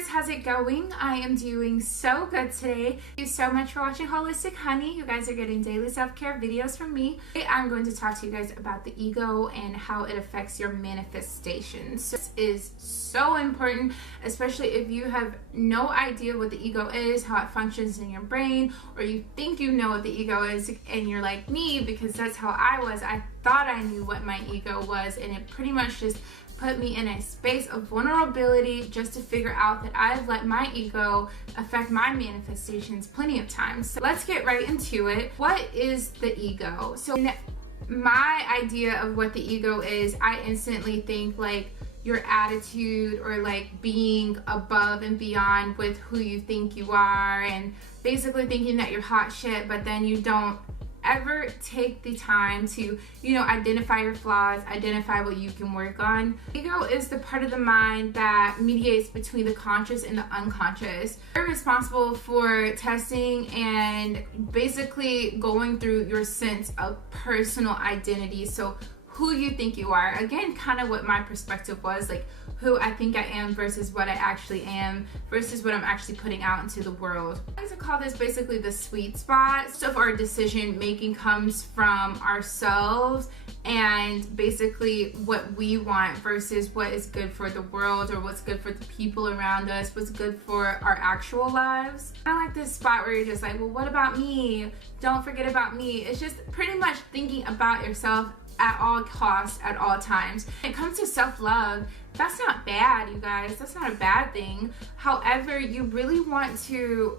guys, how's it going? I am doing so good today. Thank you so much for watching Holistic Honey. You guys are getting daily self-care videos from me. Today, I'm going to talk to you guys about the ego and how it affects your manifestation. So this is so important, especially if you have no idea what the ego is, how it functions in your brain, or you think you know what the ego is and you're like me, because that's how I was. I thought I knew what my ego was, and it pretty much just put me in a space of vulnerability just to figure out that I've let my ego affect my manifestations plenty of times. So let's get right into it. What is the ego? So my idea of what the ego is, I instantly think like your attitude, or like being above and beyond with who you think you are, and basically thinking that you're hot shit, but then you don't ever take the time to, identify your flaws, identify what you can work on. Ego is the part of the mind that mediates between the conscious and the unconscious. You're responsible for testing and basically going through your sense of personal identity. So who you think you are. Again, kind of what my perspective was, like who I think I am versus what I actually am versus what I'm actually putting out into the world. I like to call this basically the sweet spot. Most of our decision making comes from ourselves and basically what we want versus what is good for the world, or what's good for the people around us, what's good for our actual lives. I like this spot where you're just like, well, what about me? Don't forget about me. It's just pretty much thinking about yourself at all costs, at all times. When it comes to self-love, that's not bad, you guys. That's not a bad thing. However, you really want to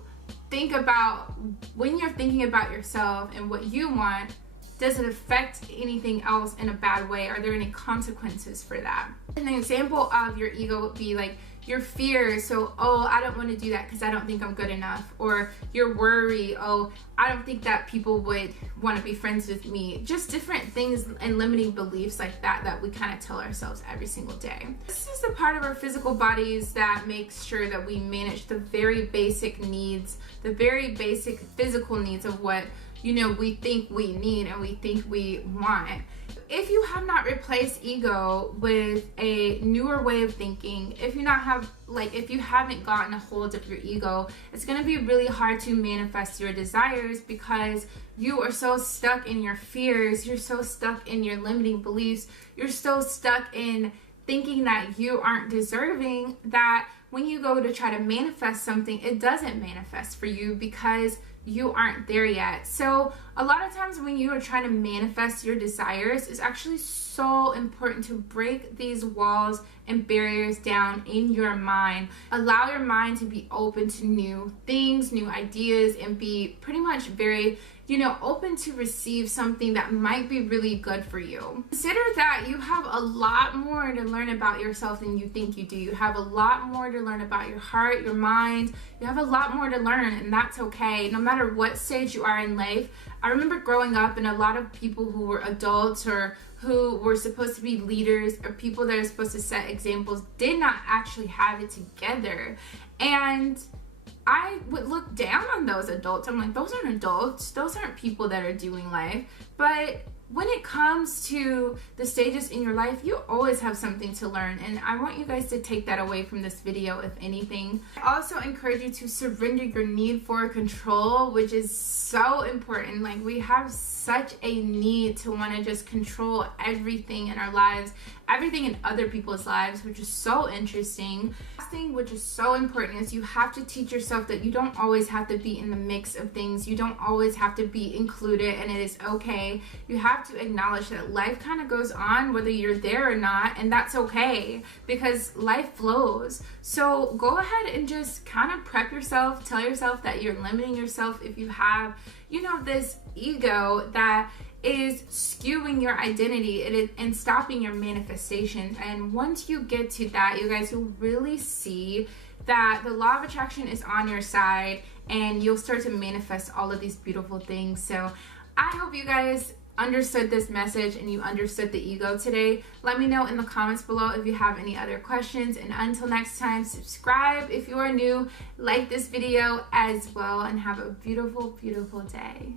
think about, when you're thinking about yourself and what you want, does it affect anything else in a bad way? Are there any consequences for that? An example of your ego would be like your fear. So, oh, I don't want to do that because I don't think I'm good enough. Or your worry, oh, I don't think that people would want to be friends with me. Just different things and limiting beliefs like that we kind of tell ourselves every single day. This is the part of our physical bodies that makes sure that we manage the very basic needs, the very basic physical needs of what we think we need and we think we want. If you have not replaced ego with a newer way of thinking, if you haven't gotten a hold of your ego, it's going to be really hard to manifest your desires, because you are so stuck in your fears, you're so stuck in your limiting beliefs, you're so stuck in thinking that you aren't deserving, that when you go to try to manifest something, it doesn't manifest for you because you aren't there yet. So a lot of times when you are trying to manifest your desires, it's actually so important to break these walls and barriers down in your mind. Allow your mind to be open to new things, new ideas, and be pretty much very open to receive something that might be really good for you. Consider that you have a lot more to learn about yourself than you think you do. You have a lot more to learn about your heart, your mind. You have a lot more to learn, and that's okay. No matter what stage you are in life. I remember growing up, and a lot of people who were adults or who were supposed to be leaders or people that are supposed to set examples did not actually have it together. And I would look down on those adults. I'm like, those aren't adults. Those aren't people that are doing life. But when it comes to the stages in your life, you always have something to learn. And I want you guys to take that away from this video, if anything. I also encourage you to surrender your need for control, which is so important. Like, we have such a need to want to just control everything in our lives, everything in other people's lives, which is so interesting. Last thing, which is so important, is you have to teach yourself that you don't always have to be in the mix of things. You don't always have to be included, and it is okay. You have to acknowledge that life kind of goes on whether you're there or not, and that's okay, because life flows. So go ahead and just kind of prep yourself, tell yourself that you're limiting yourself if you have this ego that is skewing your identity and stopping your manifestations. And once you get to that, you guys will really see that the law of attraction is on your side, and you'll start to manifest all of these beautiful things. So I hope you guys understood this message and you understood the ego today. Let me know in the comments below if you have any other questions, and until next time, subscribe if you are new, like this video as well, and have a beautiful, beautiful day.